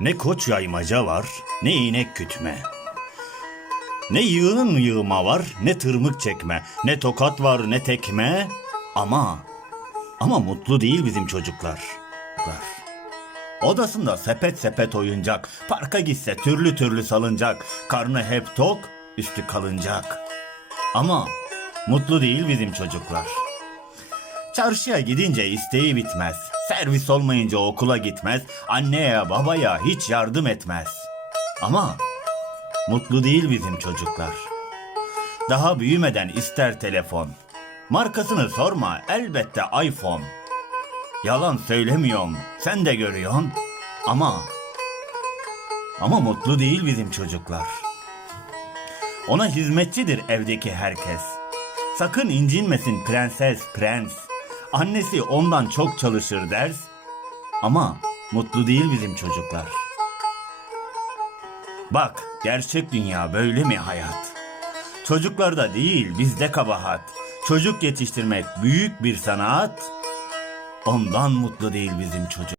Ne koç yaymaca var, ne inek kütme. Ne yığının yığma var, ne tırmık çekme. Ne tokat var, ne tekme. Ama, ama mutlu değil bizim çocuklar. Odasında sepet sepet oyuncak. Parka gitse türlü türlü salıncak. Karnı hep tok, üstü kalınacak. Ama mutlu değil bizim çocuklar. Çarşıya gidince isteği bitmez. Servis olmayınca okula gitmez. Anneye babaya hiç yardım etmez. Ama mutlu değil bizim çocuklar. Daha büyümeden ister telefon. Markasını sorma elbette iPhone. Yalan söylemiyorum sen de görüyorsun. Ama ama mutlu değil bizim çocuklar. Ona hizmetçidir evdeki herkes. Sakın incinmesin prenses, prens. Annesi ondan çok çalışır ders. Ama mutlu değil bizim çocuklar. Bak, gerçek dünya böyle mi hayat? Çocuklarda değil, bizde kabahat. Çocuk yetiştirmek büyük bir sanat. Ondan mutlu değil bizim çocuk.